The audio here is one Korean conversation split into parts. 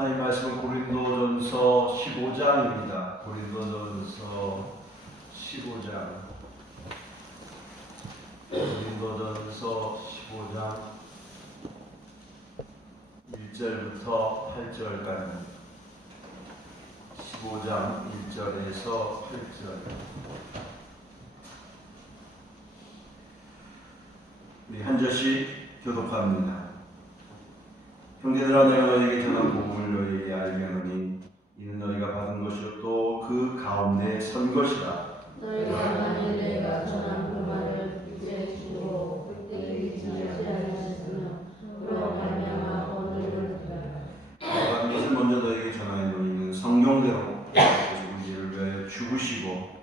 하나님 말씀은 고린도전서 15장입니다. 고린도전서 15장. 고린도전서 15장 1절부터 8절까지입니다. 15장 1절에서 8절. 우리 한 절씩 교독합니다. 형제들아, 내가 너희에게 전한 복음을 너희에게 알게 하노니 이는 너희가 받은 것이요 그 가운데 선 것이라. 너희가 만일 내가 전한 그 말을 그때 주고 그때 잊지 아니하였으면 그로 말미암아 오늘을 내가 이것을 먼저 너희에게 전하노니 이는 성경대로 우리를 위하여 죽으시고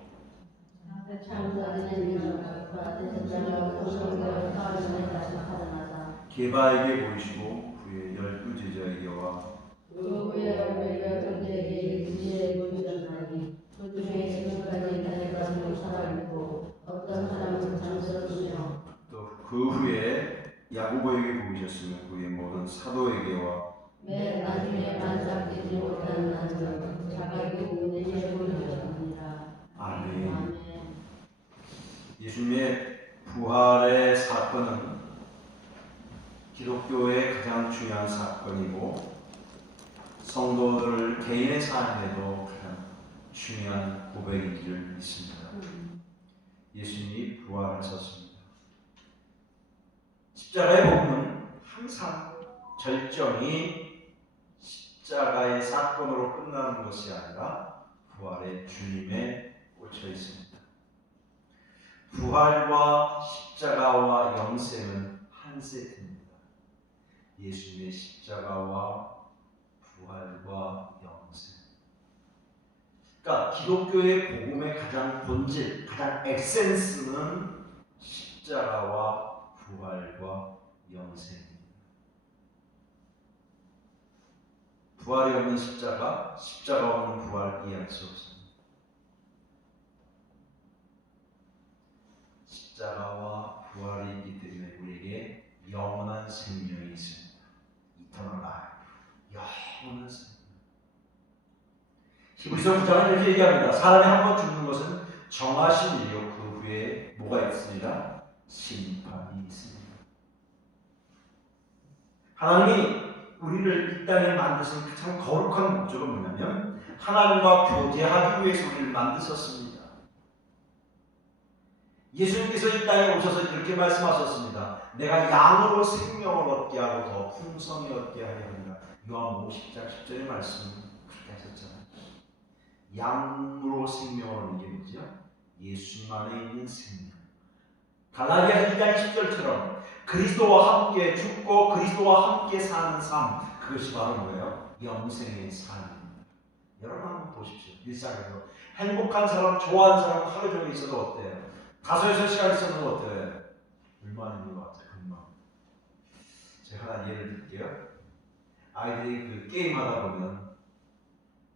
게바에게 보이시고 그의 12 제자에게와 그의 열매가 그들에게 일제에 보이셨나니 그 중에 지금까지 내가 못 살아있고 어떤 사람은 잠들었으며 또 그 후에 야고보에게 보이셨으며 그의 모든 사도에게와 맨 나중에 반짝이지 못한 나는 자기에게 보이셨느니라. 아멘. 예수님의 부활의 사건은 기독교의 가장 중요한 사건이고 성도들 개인의 삶에도 가장 중요한 고백인 줄 믿습니다. 예수님이 부활하셨습니다. 십자가의 복음은 항상 절정이 십자가의 사건으로 끝나는 것이 아니라 부활의 주님에 꽂혀 있습니다. 부활과 십자가와 영생은 한 세트입니다. 예수님의 십자가와 부활과 영생. 그러니까 기독교의 복음의 가장 본질, 가장 에센스는 십자가와 부활과 영생입니다. 부활이 없는 십자가, 십자가 없는 부활 이해할 수 없습니다. 십자가와 부활이 있기 때문에 우리에게 영원한 생명이 있습니다. Eternal life. 영원한 생명. 히브리서 9장은 이렇게 얘기합니다. 사람이 한 번 죽는 것은 정하신 일이요 그 후에 뭐가 있습니다? 심판이 있습니다. 하나님이 우리를 이 땅에 만드신 가장 거룩한 목적은 뭐냐면 하나님과 교제하기 위해서 우리를 만드셨습니다. 예수님께서 이 땅에 오셔서 이렇게 말씀하셨습니다. 내가 양으로 생명을 얻게 하고 더 풍성히 얻게 하려 합니다. 요한복음 10장 10절의 말씀 그렇게 하셨잖아요. 양으로 생명을 얻는 게 뭐죠? 예수님 안에 있는 생명. 갈라디아서 2장 10절처럼 그리스도와 함께 죽고 그리스도와 함께 사는 삶, 그것이 바로 뭐예요? 영생의 삶입니다. 여러분 한번 보십시오. 일상에서 행복한 사람, 좋아하는 사람 하루 종일 있어도 어때요? 5-6시간 있어도 어때요? 얼마나 있는 것 같아요? 금방. 제가 하나 예를 들게요. 아이들이 그 게임하다 보면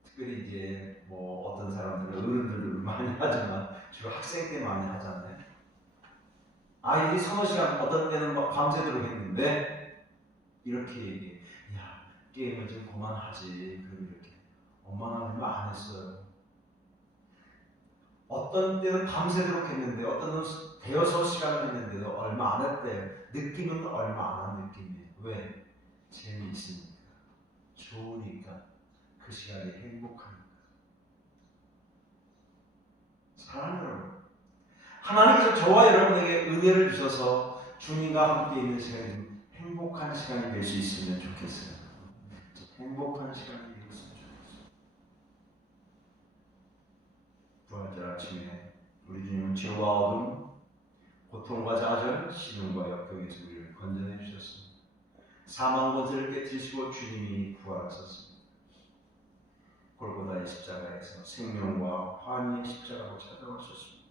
특별히 이제 뭐 어떤 사람들은 어른들도 많이 하지만 주로 학생 때 많이 하잖아요. 아이들이 3-4시간 어떤 때는 막 밤새도록 했는데 이렇게 얘기해. 야, 게임을 좀 그만하지. 그럼 이렇게. 엄마는 얼마 안 했어요. 어떤 때는 밤새도록 했는데 어떤 때는 5-6시간 했는데도 얼마 안 했대요. 느낌은 얼마 안 한 느낌이에요. 왜? 재미있으니까. 좋으니까. 그 시간이 행복하니까. 사랑하는 여러분, 하나님께서 저와 여러분에게 은혜를 주셔서 주님과 함께 있는 시간이 행복한 시간이 될 수 있으면 좋겠어요. 행복한 시간이 되었으면 좋겠어요. 부활절 아침에 우리 주님은 죄와 어둠, 고통과 좌절, 시련과 역경에서 우리를 건져내 주셨습니다. 사망 권세를 깨뜨리시고 주님이 부활하셨습니다. 골고다의 십자가에서 생명과 환희의 십자가로 찾아오셨습니다.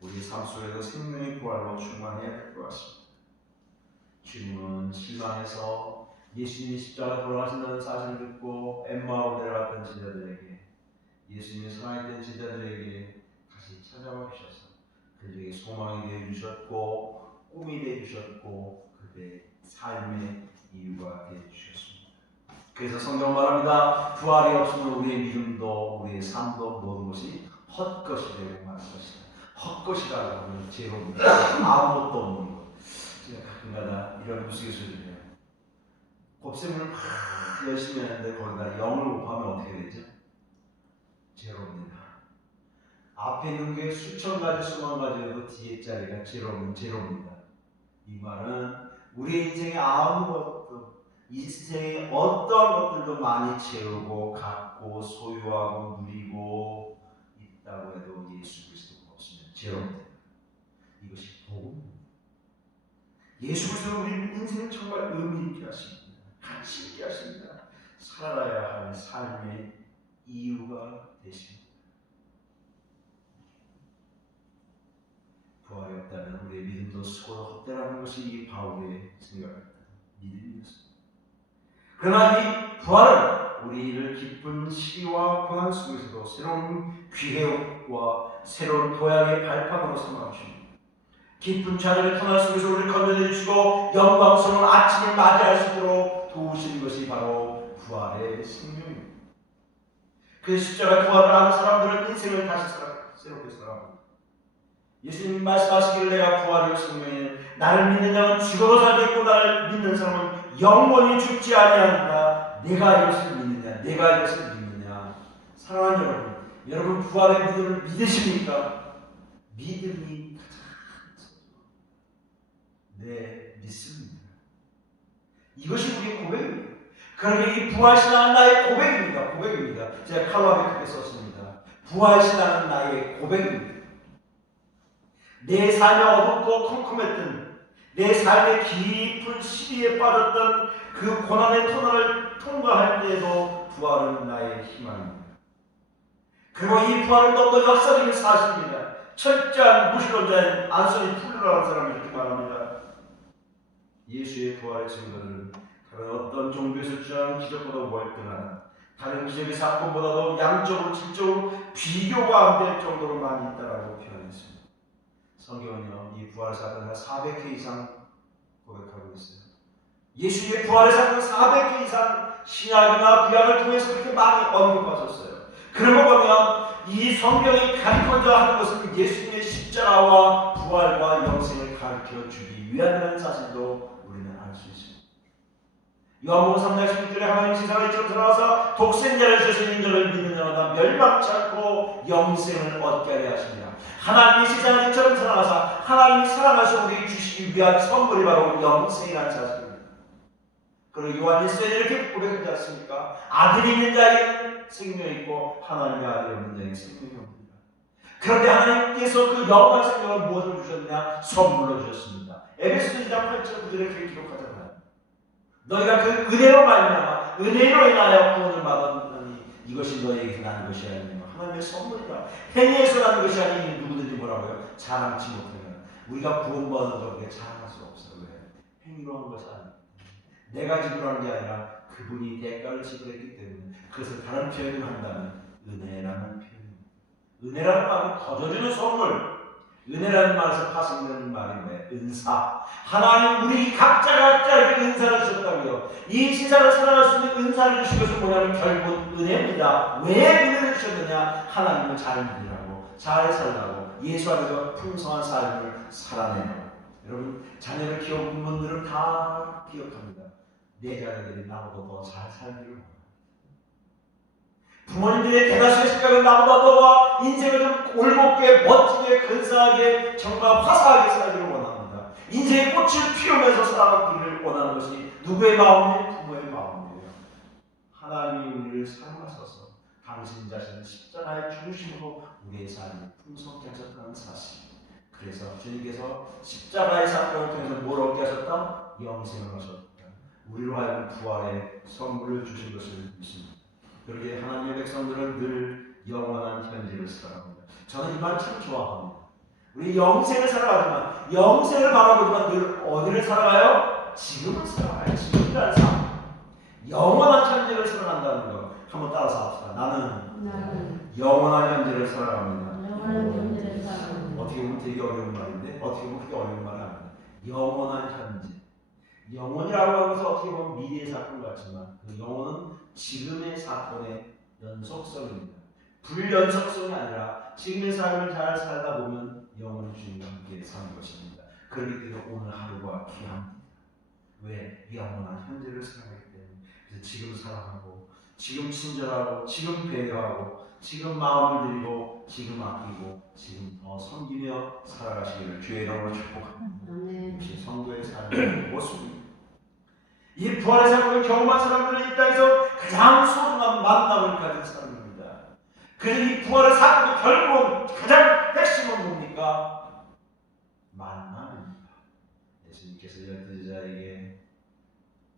우리 삶 속에서 생명의 부활로 충만해야 될 것 같습니다. 주님은 실망해서 예수님이 십자가 돌아가신다는 사실을 듣고 엠마오로 내려갔던 제자들에게, 예수님이 살아있던 제자들에게 다시 찾아와 주셔서 그들에게 소망이 되어주셨고 꿈이 되어주셨고 그들의 삶의 이유가 되어주셨습니다. 그래서 성경 말합니다. 부활이 없으면 우리의 믿음도 우리의 삶도 모든 것이 헛것이 되고 말 것이다. 헛것이라고 하면 제로입니다. 아무것도 없는 것. 제가 가끔가다 이런 우스갯소리를 해요. 곱셈을 막 열심히 하는데 거기다 0을 곱하면 어떻게 되죠? 제로입니다. 앞에 있는 게 수천 가지 수만 가지여도 뒤에 자리가 제로면 제로입니다. 이 말은 우리 인생에 아무것도 인생의 어떤 것들도 많이 채우고 갖고 소유하고 누리고 있다고 해도 예수 그리스도가 없으면 제로입니다. 이것이 복음입니다. 예수 그리스도는 우리 인생을 정말 의미 있게 하십니다. 가치 있게 하십니다. 살아야 하는 삶의 이유가 되십니다. 부활이 없다면 우리의 믿음도 수고도 헛되라는 것이 이 바울의 생각입니다. 믿음이었습니다. 그러나 이 부활은 우리를 기쁜 시와 고난 속에서도 새로운 기회와 새로운 도약의 발판으로 삼아주십니다. 깊은 자리를 터날 속에서 우리를 건져내주시고 영광스러운 아침을 맞이할 수 있도록 도우시는 것이 바로 부활의 생명입니다. 그 십자가 부활을 아는 사람들은 인생을 다시 새롭게 살아갑니다. 예수님 말씀하시기를 내가 부활이요 생명이니 나를 믿는 자는 죽어도 살겠고 나를 믿는 사람은 영원히 죽지 아니하리라. 내가 이것을 믿느냐? 내가 이것을 믿느냐? 사랑하는 여러분, 여러분 부활의 믿음을 믿으십니까? 믿음이 네, 믿습니다. 이것이 우리의 고백입니다. 그러니 이 부활신앙은 나의 고백입니다. 고백입니다. 제가 칼럼에 크게 썼습니다. 부활신앙은 나의 고백입니다. 내 삶에 어둡고 컴컴했던 내 삶의 깊은 시비에 빠졌던 그 고난의 터널을 통과할 때에도 부활은 나의 희망입니다. 그리고 이 부활은 너무 역사적인 사실입니다. 철저한 무신론자인 안소니 풀러라는 사람이 이렇게 말합니다. 예수의 부활의 증거는 다른 어떤 종교에서 주장하는 기적보다 월등하다. 다른 기적의 사건보다도 양적으로 질적으로 비교가 안 될 정도로 많이 있다라고 표현했습니다. 성경은요, 이 부활의 사건을 400회 이상 고백하고 있어요. 예수의 부활의 사건을 400회 이상 신약이나 구약을 통해서 그렇게 많이 언급하셨어요. 그런 거 보면 이 성경이 가르쳐져 하는 것은 예수님의 십자가와 부활과 영생을 가르쳐 주기 위함이라는 사실도 우리는 알 수 있습니다. 요한복음 3장 16절에 하나님 세상에 이처럼 들어와서 독생자를 주신 인들을 믿는 자마다 멸망치 않고 영생을 얻게 하려 하십니다. 하나님이 세상에 이처럼 살아가사 하나님이 사랑하셔 우리에게 주시기 위한 선물이 바로 영생이라는 사실입니다. 그리고 요한 1서에 이렇게 고백하지 않습니까? 아들이 있는 자에게 생명이 있고 하나님의 아들이 없는 자에게 생명이 없습니다. 그런데 하나님께서 그 영원한 생명을 무엇을 주셨냐? 선물로 주셨습니다. 에베소서 2장 8절 9절에 그렇게 기록하잖아요. 너희가 그 은혜로 말미암아 은혜로 인하여 구원을 받았느니 이것이 너희에게서 나는 것이 아니며 하나님의 선물이다. 행위에서 나는 것이 아니니 누구든지 뭐라고요? 자랑치 못하면 우리가 구원받은 것에 자랑할 수 없어요. 왜? 행위로 한 것이 아니에요. 내가 지불하는 게 아니라 그분이 대가를 지불했기 때문에 그것을 다른 표현을 한다면 은혜라는 표현입니다. 은혜라는 말은 거저주는 선물, 은혜라는 말에서 파생되는 말인데 은사. 하나님 우리 각자에게 은사를 주셨다고요. 이 세상을 살아갈 수 있는 은사를 주신 것은 뭐냐면 결국 은혜입니다. 왜 은혜를 주셨느냐? 하나님을 잘 믿으라고, 잘 살라고, 예수 안에서 풍성한 삶을 살아내라고. 여러분 자녀를 키워본 분들은 다 기억합니다. 내 자녀들이 나보다 더 잘 살기를 원합니다. 부모님들의 대다수의 생각은 나보다 더 인생을 좀 올곧게 멋지게 근사하게 정말 화사하게 살기를 원합니다. 인생의 꽃을 피우면서 살아가기를 원하는 것이 누구의 마음이에요? 부모의 마음이에요. 하나님이 우리를 사랑하셔서 당신 자신을 십자가에 죽으심으로 우리의 삶을 풍성케 하셨다는 사실. 그래서 주님께서 십자가의 사건을 통해서 뭘 얻게 하셨다? 영생을 하셨다. 우리로 하여금 부활의 선물을 주신 것을 믿습니다. 그러기에 하나님의 백성들은 늘 영원한 현재를 살아갑니다. 저는 이 말 참 좋아합니다. 우리 영생을 살아가지만 영생을 바라보지만 늘 어디를 살아가요? 지금을 살아가요. 지금이라는 삶. 영원한 현재를 살아간다는 거 한번 따라서 합시다. 나는 영원한 현재를 살아갑니다. 영원한 현재를 살아갑니다. 어떻게 보면 되게 어려운 말인데 어떻게 보면 그렇게 어려운 말은 아닙니다. 영원한 현재. 영혼이라고 하는 것은 어떻게 보면 미래의 사건 같지만 그 영혼은 지금의 사건의 연속성입니다. 불연속성이 아니라 지금의 삶을 잘 살다 보면 영혼의 주님과 함께 사는 것입니다. 그렇기 때문에 오늘 하루가 귀합니다. 왜? 영원한 현재를 살아가기 때문에. 그래서 지금 사랑하고 지금 친절하고 지금 배려하고 지금 마음을 들이고 지금 아끼고 지금 더 섬기며 살아가시기를 주의 이름으로 축복합니다. 이것이 성도의 삶의 모습입니다. 이 부활의 삶을 경험한 사람들은 이 땅에서 가장 소중한 만남을 가진 사람입니다. 그래서 이 부활의 사건의 결국은 가장 핵심은 뭡니까? 만남입니다. 예수님께서 열두 제자에게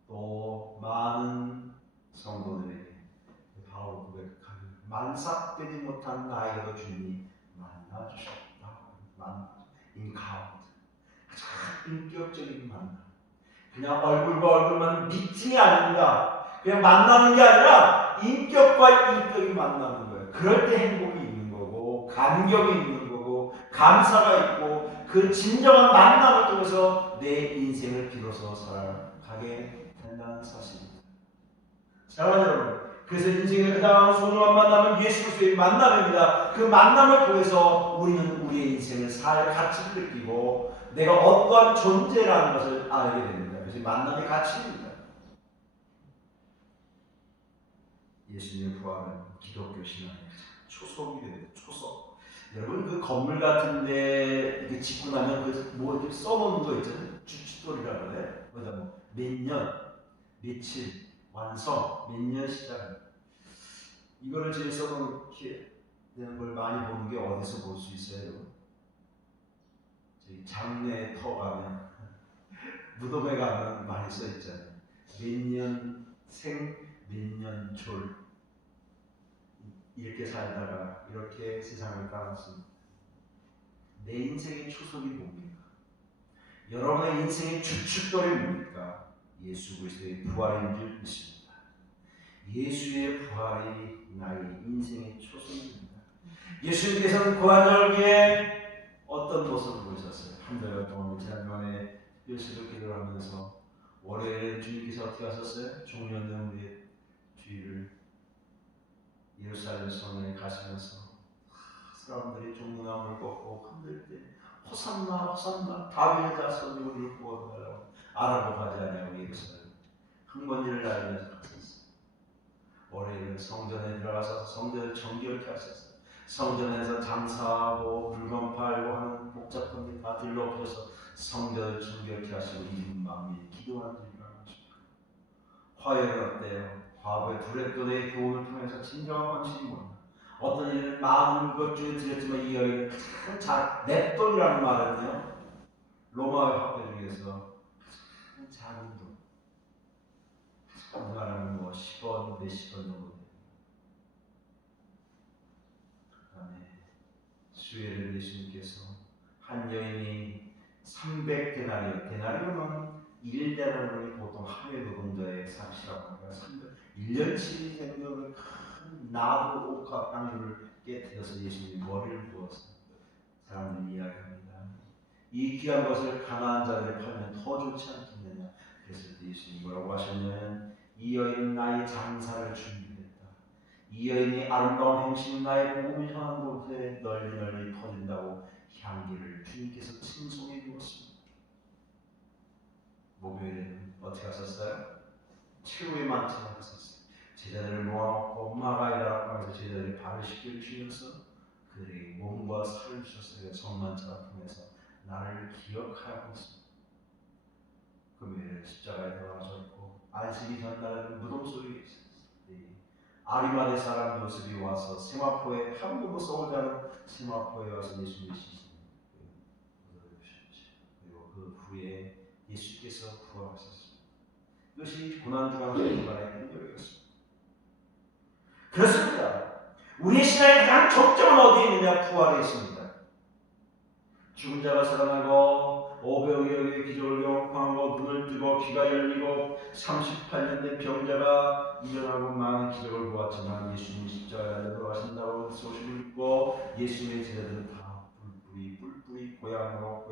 또 많은 성도들에게 바로 고백하기를 만삭되지 못한 나에게도 주님이 만나주셨다. 인카운트. 가장 인격적인 만남. 그냥 얼굴과 얼굴만 미팅이 아닙니다. 그냥 만나는 게 아니라 인격과 인격이 만나는 거예요. 그럴 때 행복이 있는 거고 감격이 있는 거고 감사가 있고 그 진정한 만남을 통해서 내 인생을 비로소 살아가게 된다는 사실입니다. 사랑하는 여러분, 그래서 인생의 가장 소중한 만남은 예수 그리스도의 만남입니다. 그 만남을 통해서 우리는 우리의 인생을 살 가치를 느끼고 내가 어떠한 존재라는 것을 알게 됩니다. 그래서 만남의 가치입니다. 예수님의 부활은 기독교 신앙의 초석이 됩니다. 초석. 여러분 그 건물 같은데 이렇게 짓고 나면 그 뭐 이렇게 써놓는 거 있잖아요. 주춧돌이라고 그래. 거기다 뭐 몇 년, 며칠, 완성, 몇 년 시작. 이거를 제일 써놓는 걸 많이 보는 게 어디서 볼 수 있어요? 저희 장례 터 가면 무덤에 가면 많이 써 있잖아요. 몇 년 생, 몇 년 졸. 이렇게 살다가 이렇게 세상을 떠났습니다. 내 인생의 초석이 뭡니까? 여러분의 인생의 주춧돌이 뭡니까? 예수 그리스도의 부활인 줄 믿습니다. 예수의 부활이 나의 인생의 초석입니다. 예수님께서는 고난절기에 어떤 모습을 보이셨어요? 한 달 동안 지난번에 특별시도 기도를 하면서 월요일에 주님께서 어떻게 하셨어요? 종료된 우리의 주일을 예루살렘 성에 가시면서 사람들이 종려나무를 꺾고 흔들 때 호산나 호산나 다윗의 자손이 우리를 구원하라고 아라고 가지 아니하고 예루살렘 흥번지를 날리면서 갔었어요. 월요일은 성전에 들어가서 성전을 정결케 하셨어요. 성전에서 장사하고 물건 팔고 하는 복잡한 일 다 들러오셔서 성전을 정결케 하시고 이웃 마음이 기도하는 일을 하십니다. 화요일은 어때요? 과거의 두렛돈의 교훈을 통해서 진정한 헌신이 뭐냐? 어떤 일은 많은 것 중에 드렸지만 이 여인은 가장 넷돈이라는 말은요 로마의 화폐 중에서 가장 작은 돈. 우리나라는 뭐 10원, 몇십 원 정도 돼요. 그 다음에 수요일에 예수님께서 한 여인이 300데나리온, 데나리온은 1데나리온이 보통 하회 노동자의 삭시라고 합니다. 1년치 생명을 큰 나무 옥합 향유를 깨뜨려서 예수님이 머리를 부어서 사람들이 이야기합니다. 이 귀한 것을 가난한 자들에 팔면 더 좋지 않겠느냐. 그래서 예수님이 뭐라고 하셨냐면 이 여인은 나의 장사를 준비했다. 이 여인이 아름다운 행실은 나의 복음이 전한 곳에 널리 널리 퍼진다고 향기를 주님께서 칭송해 주었습니다. 목요일에는 어떻게 하셨어요? 최후의 만찬을 하셨어요. 제자들을 모아놓고 마가이라고 하면서 제자들이 발을 씻겨주시면서 그들에게 몸과 살을 주셨어요. 성만찬을 통해서 나를 기억하고 있습니다. 금요일에 십자가에 들어가셨고 안식이 전날에는 무덤 속에 있었어요. 아리마대 사람 요셉이 와서 세마포에 한 번도 써오지 않은 세마포에 와서 예수님이 시신을 그리고 그 후에 예수께서 부활하셨습니다. 이것이 고난주간의 말의 행렬이었습니다. 그렇습니다. 우리의 신앙의 가장 정점은 어디에 있느냐? 부활에 있습니다. 죽은 자가 살아나고 500여의 기적을 경험하고 눈을 뜨고 귀가 열리고 38년 된 병자가 일어나고 많은 기적을 보았지만 예수님이 십자가에 돌아가신다고 소식을 듣고 예수님의 제자들은 다 뿔뿔이 고향으로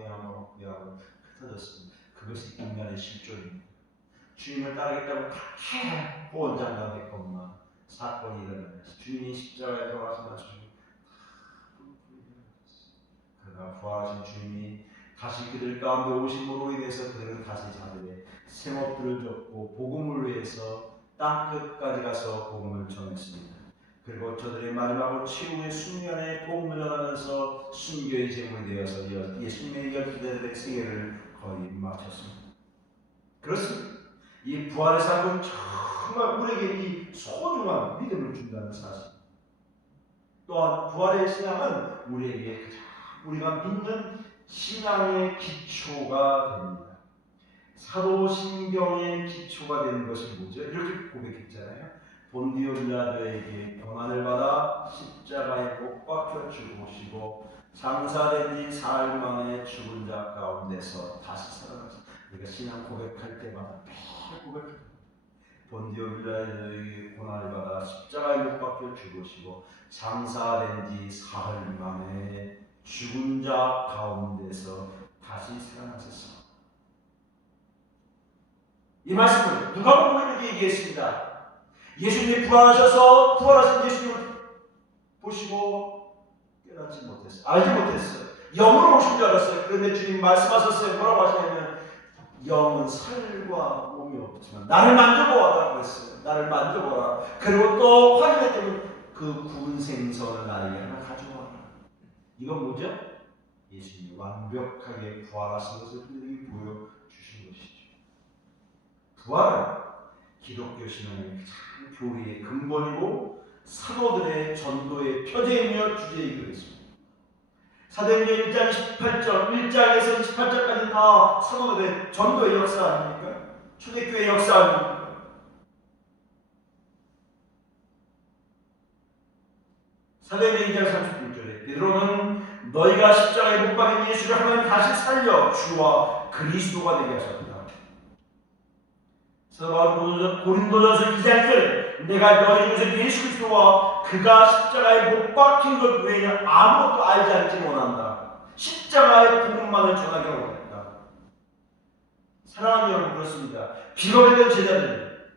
흩어졌습니다. 그것이 인간의 실존입니다. 주님을 따르겠다고 그렇게 호언장담했건만 사건이 일어나면서 주님이 십자가에 돌아가신 나중에 그러나 부활하신 주님이 다시 그들 가운데 오신 분으로 인해서 그들은 다시 자들의 생업들을 줬고 복음을 위해서 땅끝까지 가서 복음을 전했습니다. 그리고 저들의 마지막으로 최후의 순년에 복음을 전하면서 순교의 제물이 되어서 예수님의 12대들의 생애를 거의 마쳤습니다. 그렇습니다. 이 부활의 사건은 정말 우리에게 이 소중한 믿음을 준다는 사실. 또한 부활의 신앙은 우리에게 우리가 믿는 신앙의 기초가 됩니다. 사도신경의 기초가 되는 것이 뭐죠? 이렇게 고백했잖아요. 본디오 빌라도에게 고난을 받아 십자가에 못 박혀 죽으시고 장사된 지 사흘 만에 죽은 자 가운데서 다시 살아나서 우리가 신앙 고백할 때마다 매일 고백합니다. 본디오 빌라도에게 고난을 받아 십자가에 못 박혀 죽으시고 장사된 지 사흘 만에 죽은 자 가운데서 다시 살아나셨습니다. 이 말씀을 누가복음에 이렇게 얘기했습니다. 예수님이 부활하셔서 부활하신 예수님을 보시고 깨닫지 못했어요. 알지 못했어요. 영으로 오신 줄 알았어요. 그런데 주님 말씀하셨어요. 뭐라고 하시냐면 영은 살과 몸이 없지만 나를 만져보아라 그랬어요. 나를 만져보라. 그리고 또 확인했더니 그 구운 생선을 나에게 하나 가져와라. 이건 뭐죠? 예수님이 완벽하게 부활하신 것을 그들에게 보여주신 것이죠. 부활은 기독교 신앙의 가장 교리의 근본이고 사도들의 전도의 표제이며 주제이기도 했습니다. 사도행전 1장 1장에서 28장까지 다 사도들의 전도의 역사 아닙니까? 초대교회의 역사 아닙니까? 사도행전 2장 31절에 베드로는 너희가 십자가에 못 박인 예수를 하나님 다시 살려 주와 그리스도가 되게 하셨다. 고린도전서 2장 1절 내가 너희 중에서 예수 그리스도와 그가 십자가에 못 박힌 것 외에는 아무것도 알지 않지 원한다. 십자가의 복음만을 전하게 원했다. 사랑하는 여러분 그렇습니다. 비겁했던 제자들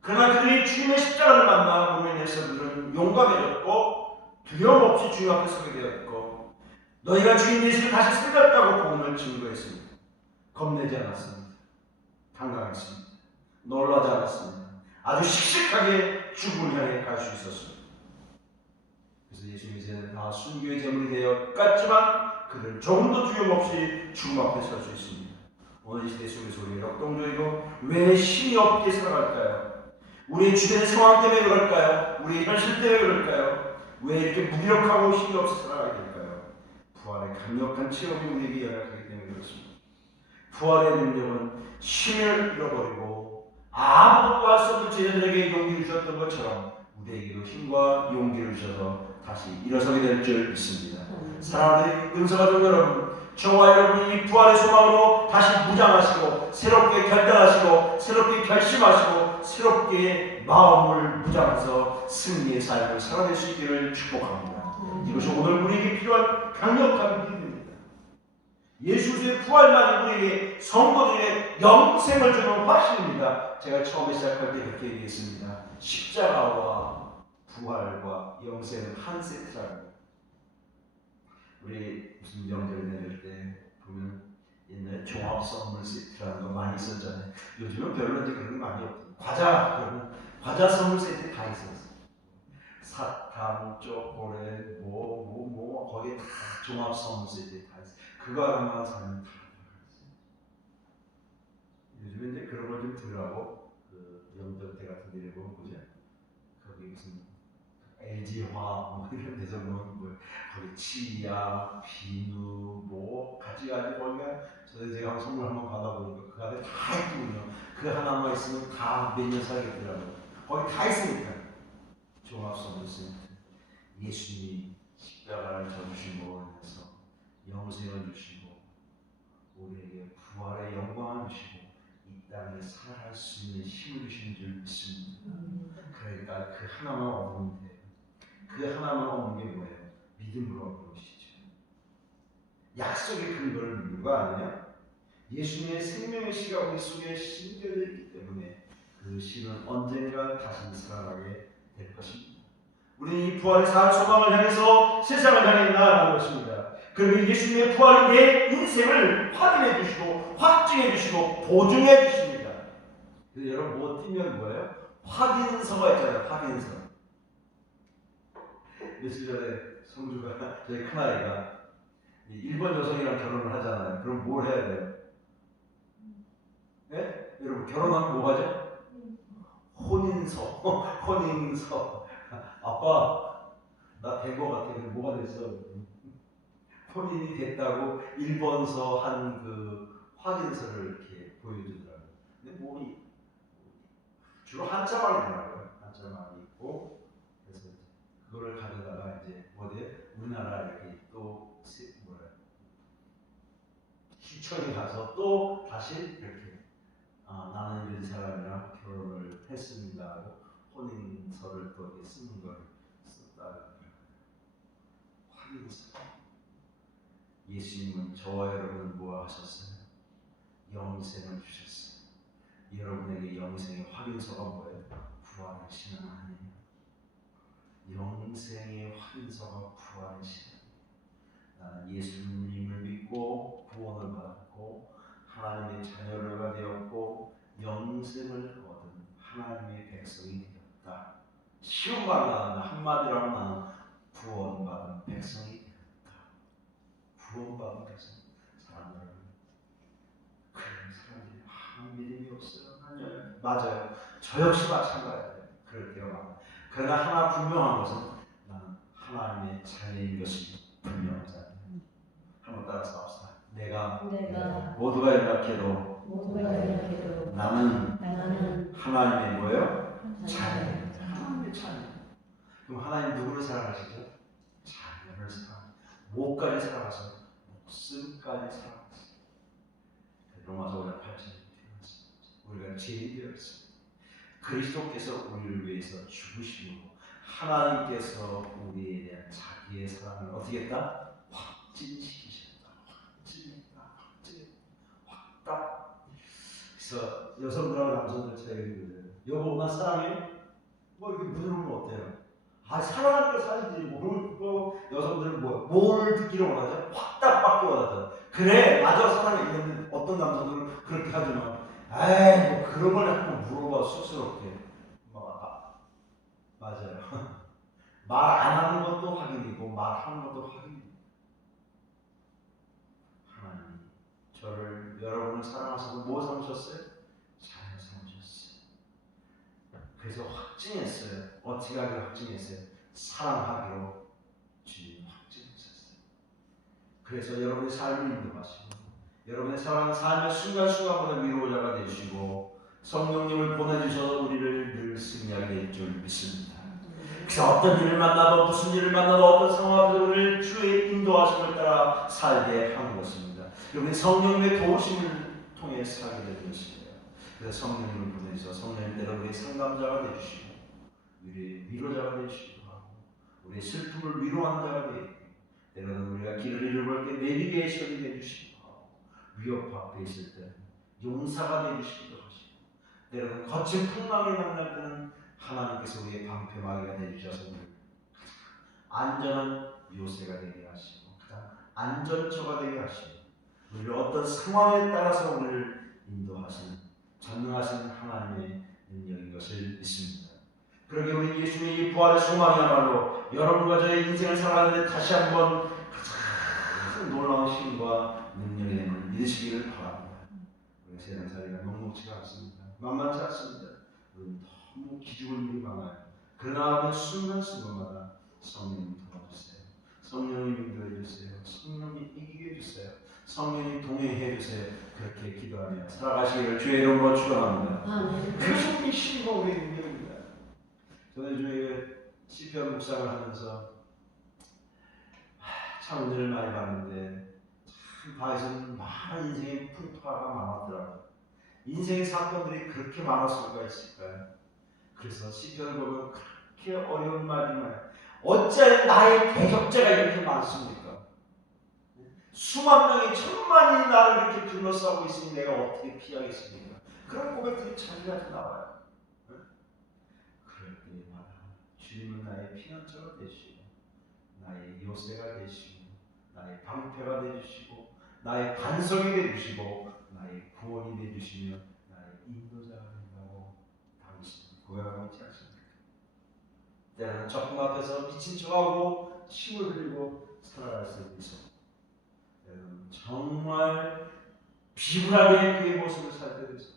그러나 그들이 주님의 십자가를 만나 보면 인해서 그들은 용감해졌고 두려움 없이 주님 앞에 서게 되었고 너희가 주님 예수를 다시 살렸다고 복음을 증거했습니다. 겁내지 않았습니다. 당당했습니다. 놀라지 않았습니다. 아주 씩씩하게 죽음을 향해 갈 수 있었습니다. 그래서 예수님이 이제는 다 순교의 제물이 되었겠지만 그들은 조금도 두려움 없이 죽음 앞에 설 수 있습니다. 오늘 이 시대 속에서 우리 역동적이고 왜 힘이 없게 살아갈까요? 우리의 주변 상황 때문에 그럴까요? 우리의 현실 때문에 그럴까요? 왜 이렇게 무기력하고 힘이 없이 살아가게 될까요? 부활의 강력한 체험이 우리에게 연약하기 때문에 그렇습니다. 부활의 능력은 힘을 잃어버리고 아무것도 할 수 없는 제자들에게 용기를 주셨던 것처럼 우리에게도 힘과 용기를 주셔서 다시 일어서게 될 줄 믿습니다. 사랑하는 능성가족 여러분, 저와 여러분이 이 부활의 소망으로 다시 무장하시고 새롭게 결단하시고 새롭게 결심하시고 새롭게 마음을 무장해서 승리의 삶을 살아낼 수 있기를 축복합니다. 이것이 오늘 우리에게 필요한 강력한 믿음입니다. 예수의 부활만이 우리에게 성도들의 영생을 주는 확신입니다. 제가 처음에 시작할 때 그렇게 얘기했습니다. 십자가와 부활과 영생은 한 세트라고. 우리 무슨 명절 내릴 때 보면 옛날에 종합 선물 세트라는 거 많이 있었잖아요. 요즘은 별로 이제 그런 게 많이 없고 과자 그러면 과자 선물 세트 다 있었어요. 사탕, 초콜릿, 거기에 다 종합 선물 세트 다 있어요. 그거 하나만 사면 다 들어갔어요. 요즘에 이제 그런 걸 좀 들으라고 그 명절 때 같은 데를 보면 보죠. 거기 무슨 LG화 뭐 이런 데서 뭐 거기 치약, 비누 뭐 가지가지 거기가 제가 한번 선물 한번 받아보니까 그 안에 다 있군요. 그 하나만 있으면 다 몇 년 살겠더라고요. 거기 다 있으니까 종합 선물 세트. 예수님이 십자가를 져주심으로 인해서 영생을 주시고 우리에게 부활의 영광을 주시고 이 땅에 살아갈 수 있는 힘을 주신 줄 믿습니다. 그러니까 그 하나만 얻으면 돼요. 그 하나만 얻는 게 뭐예요? 믿음으로 얻는 것이죠. 약속의 근거를 믿는 거 아니에요? 예수님의 생명의 씨가 우리 속에 심겨져 있기 때문에 그 씨는 언젠가 다시 살아나게 될 것입니다. 우리는 이 부활의 산 소망을 향해서 세상을 향해 나아가는 것입니다. 그러면 예수님의 부활이 내 인생을 확인해 주시고 확증해 주시고 보증해 주십니다. 그래서 여러분 뭐 띄면 뭐예요? 확인서가 있잖아요. 확인서. 며칠 전에 성주가 저희 큰아이가 일본 여성이랑 결혼을 하잖아요. 그럼 뭘 해야 돼요? 네? 여러분 결혼하면 뭐 하죠? 혼인서. 혼인서. 아빠 나 된 거 같아. 근데 뭐가 됐어? 혼인이 됐다고 일본서 한 그 확인서를 이렇게 보여주더라고요. 근데 뭐 주로 한자만 있더라고요. 한자만 있고 그래서 그거를 가져다가 이제 어디에 우리나라 이렇게 또 뭐라 시청에 가서 또 다시 이렇게 나는 이런 사람이랑 결혼을 했습니다 하고 혼인서를 또 이렇게 쓰는 걸 썼다. 확인서. 예수님은 저와 여러분은 뭐 하셨어요? 영생을 주셨어요. 여러분에게 영생의 확인서가 뭐예요? 부활하시는 하나님. 영생의 확인서가 부활하시는 나는 예수님을 믿고 구원을 받았고 하나님의 자녀가 되었고 영생을 얻은 하나님의 백성이 되었다. 쉬운 말로 하면 한마디로 하면 나는 구원받은 백성이 되었다. 구원받은 백성. 사람들 그런 사람들이 믿음이 없어요. 아니요. 맞아요. 저 역시 마찬가지예요. 그럴 때가 많아요. 그러나 하나 분명한 것은 나는 하나님의 자녀인 것이 분명하잖아요. 한번 따라서 합시다. 내가 모두가 연락해도 나는 하나님의 뭐예요? 자녀. 하나님의 자녀. 그럼 하나님 누구를 사랑하시죠? 자녀를 사랑하시죠. 뭐까지 사랑하세요? 목숨까지 사랑하세요. 로마서 8장 우리가 죄인 되었습니다. 그리스도께서 우리를 위해서 죽으시고 하나님께서 우리에 대한 자기의 사랑을 어떻게 했다? 확증시키셨다. 확딱. 그래서 여성들하고 남성들 차이가 있거든요. 여보 나 사랑해? 뭐 이렇게 물으면 어때요? 사랑하는 거 사실이지. 뭐 여성들은 뭘 듣기를 원하죠? 확딱 받기 원하죠. 그래 맞아 사랑해. 이랬는데 어떤 남성들은 그렇게 하지만 에이 뭐 그런 걸 자꾸 물어봐 쑥스럽게. 맞아요. 말 안 하는 것도 확인이고 말하는 것도 확인이고. 하나님 저를 여러분을 사랑하셔서 뭐 삼으셨어요? 자녀 삼으셨어요. 그래서 확증했어요. 어떻게 하기로 확증했어요? 사랑하기로 주님 확증하셨어요. 그래서 여러분의 삶을 인도하시고 여러분의 사랑하는 삶의 순간순간마다 위로자가 되시고 성령님을 보내주셔서 우리를 늘 승리하게 될 줄 믿습니다. 그래서 어떤 일을 만나도 무슨 일을 만나도 어떤 상황 앞에서 우리를 주의 인도하심을 따라 살게 하는 것입니다. 여러분이 성령님의 도우심을 통해 살게 되는 것입니다. 그래서 성령님을 보내서 성령님 때로 우리의 상담자가 되주시고 우리의 위로자가 되주시고 우리의 슬픔을 위로하는 자가 되고 때로는 우리가 길을 잃어볼 때 내비게이션이 되주시고 위협 앞에 있을 때 용사가 되주시기도 하시고 때로는 거친 풍랑을 만날 때는 하나님께서 우리의 방패막이가 되주셔서 안전한 요새가 되게 하시고 가장 안전처가 되게 하시고 우리를 어떤 상황에 따라서 우리를 인도하시는 전능하신 하나님의 능력인 것을 믿습니다. 그러게 우리 예수님의 이 부활의 소망이야말로 여러분과 저의 인생을 살아가는데 다시 한번 가장 놀라운 힘과 능력이 되는 믿으시기를 바랍니다. 우리 세상살이가 녹록지가 않습니다. 만만치 않습니다. 우리는 너무 기죽을 일이 많아요. 그러나 순간순간마다 성령님 도와주세요. 성령님 인도해 주세요. 성령님 이기게 해주세요. 성령님 동행해 주세요. 그렇게 기도하며 살아가시기를 주의 이름으로 축원합니다. 그것이 힘과 우리의 능력입니다. 저는 요즘에 시편 묵상을 하면서 참 은혜를 많이 받는데 참 다윗은 많은 인생의 풍파가 많았더라고요. 인생의 사건들이 그렇게 많을 수가 있을까요? 그래서 시편을 보면 그렇게 어려운 말이만 어찌하여 나의 대적자가 이렇게 많습니까? 수만 명이 천만이 나를 이렇게 둘러싸고 있으니 내가 어떻게 피하겠습니까? 그런 고백들이 자기한테 나와요. 그럴 때마다 주님은 나의 피난처가 되시고 나의 요새가 되시고 나의 방패가 되주시고 나의 반석이 되주시고 나의 구원이 되주시며 나의 인도자가 된다고 당신은 고백하고 있지 않습니까? 때로는 적금 앞에서 미친 척하고 침을 흘리고 살아갈 수도 있어. 여러분 정말 비굴하게 그의 모습을 살 때도 있어.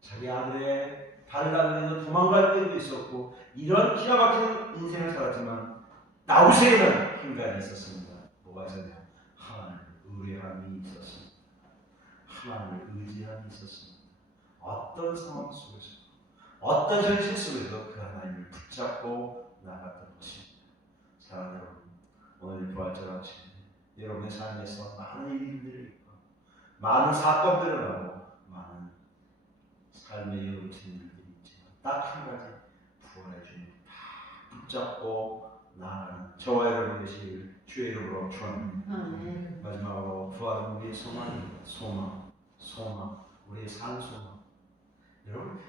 자기 아들의 반란에서 도망갈 때도 있었고 이런 기가 막힌 인생을 살았지만 나우세에는 한가지 있었습니다. 뭐가 있었냐? 하나님을 의뢰함이 있었습니다. 하나님을 의지함이 있었습니다. 어떤 상황 속에서 어떤 현실 속에서 그 하나님을 붙잡고 나갔던 것입니다. 사랑하는 여러분, 오늘 부활절 아침 여러분의 삶에서 많은 일들이 있고 많은 사건들을 하고 많은 삶의 여러분의 일들이 있지만 딱 한 가지 부활의 주님 다 붙잡고 나아가는 저와 여러분 되시길 주의 이름으로 축원합니다. 마지막으로 부활은 우리의 소망입니다. 소망, 우리의 산 소망.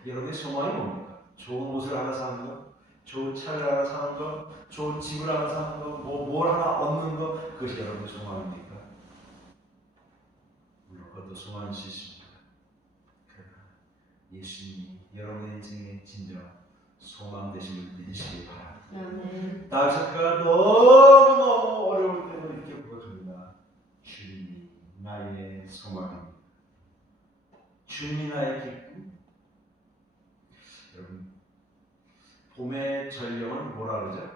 여러분의 소망이 뭡니까? 좋은 옷을 하나 사는 것, 좋은 차를 하나 사는 것, 좋은 집을 하나 사는 것, 뭘 하나 얻는 것, 그것이 여러분의 소망입니까? 물론 그것도 소망일 수 있습니다. 그러나 예수님이 여러분의 인생의 진정 소망 되심을 믿으시기 바랍니다. 다윗가 너무너무 어려울 때도 이렇게 고백합니다. 주님이 나의 소망입니다. 주님이 나의 기쁨. 여러분, 봄의 전령은 뭐라 그러죠?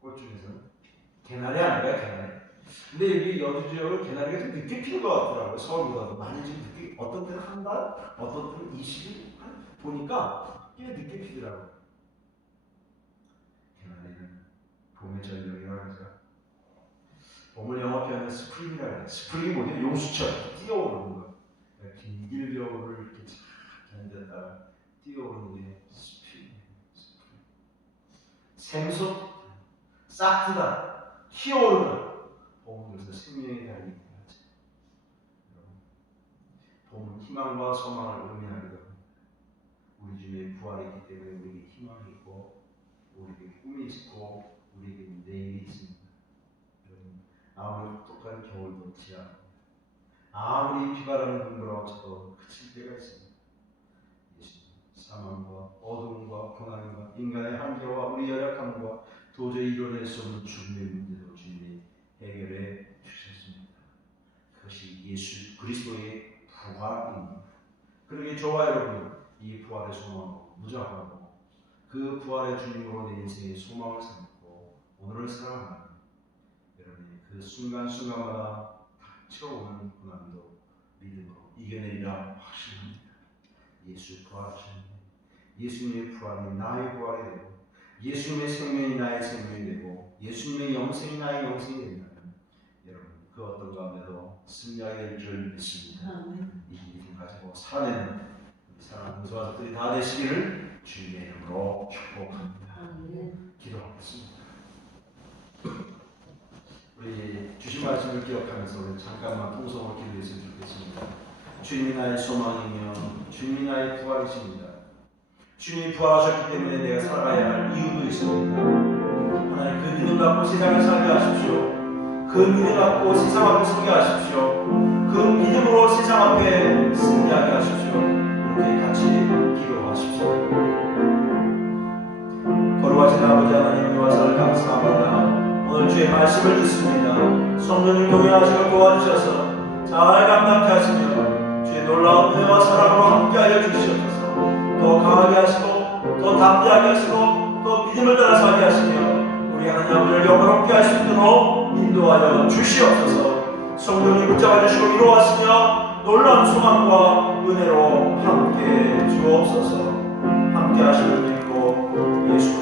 꽃 중에서는 개나리 아닌가요? 개나리. 근데 여기 여주 지역은 개나리가 좀 늦게 피는 것 같더라고요. 서울보다도 많이 좀 늦게, 어떤 때는 한 달, 어떤 때는 20일 보니까 꽤 늦게 피더라고요. 개나리는 봄의 전령이라고 하죠. 봄을 영어 표현은 스프링이라고 해요. 스프링이 뭐냐? 용수철 뛰어오르는 거. 긴 겨울을 이렇게 쫙 견뎠다가 뛰어오르는 게 스프링. 샘솟, 싹트다, 튀어오르다. 봄은 그래서 생명의 달인인 거죠. 봄은 희망과 소망을 의미하기도 합니다. 우리 주의 부활이 있기 때문에 우리에게 희망이 있고 우리에게 꿈이 있고 우리에게 내일이 있습니다. 여러분, 아무리 똑똑한 겨울도 지나고 아무리 비바람이 불어쳐도 그칠 때가 있습니다. 예수님, 사망과 어둠과 고난과 인간의 한계와 우리 연약함과 도저히 이뤄낼 수 없는 죽음의 문제도 주님이 해결해 주셨습니다. 그것이 예수 그리스도의 부활입니다. 그러기에 저와 여러분은 이 부활의 소망으로 무장하고 그 부활의 주님으로 내 인생의 소망을 삼고 오늘을 살아가는 여러분의 그 순간순간마다 닥쳐오는 고난도 믿음으로 이겨내리라 확신합니다. 예수 부활하셨네. 예수님의 부활이 나의 부활이 되고 예수님의 생명이 나의 생명이 되고 예수님의 영생이 나의 영생이 된다면 여러분 그 어떤 가운데도 승리하게 될 줄 믿습니다. 이 믿음 가지고 살아내는 우리 사랑하는 성도들이 다 되시기를 주님의 이름으로 축복합니다. 기도하겠습니다. 우리 주신 말씀을 기억하면서 우리 잠깐만 통성으로 기도했으면 좋겠습니다. 주님이 나의 소망이며 주님이 나의 부활이십니다. 주님이 부활하셨기 때문에 내가 살아가야 할 이유도 있습니다. 하나님 그 믿음 갖고 세상을 살게 하십시오. 그 믿음 갖고 세상 앞에 서게 하십시오. 그 믿음으로 세상 앞에 승리하게 하십시오. 이렇게 같이 기도하십시오. 거룩하신 아버지 하나님 와서 감사합니다. 오늘 주의 말씀을 듣습니다. 성령님 동행하시고 도와주셔서 잘 감당케 하시며 주의 놀라운 은혜와 사랑으로 함께하여 주시옵소서. 더 강하게 하시고 더 담대하게 하시고 또 믿음을 따라 살게 하시며 우리 하나님 아버지를 영원롭게 할 수 있도록 인도하여 주시옵소서. 성령님 붙잡아 주시고 이루어하시며 놀라운 소망과 은혜로 함께 주옵소서. 함께 하시는 믿고 예수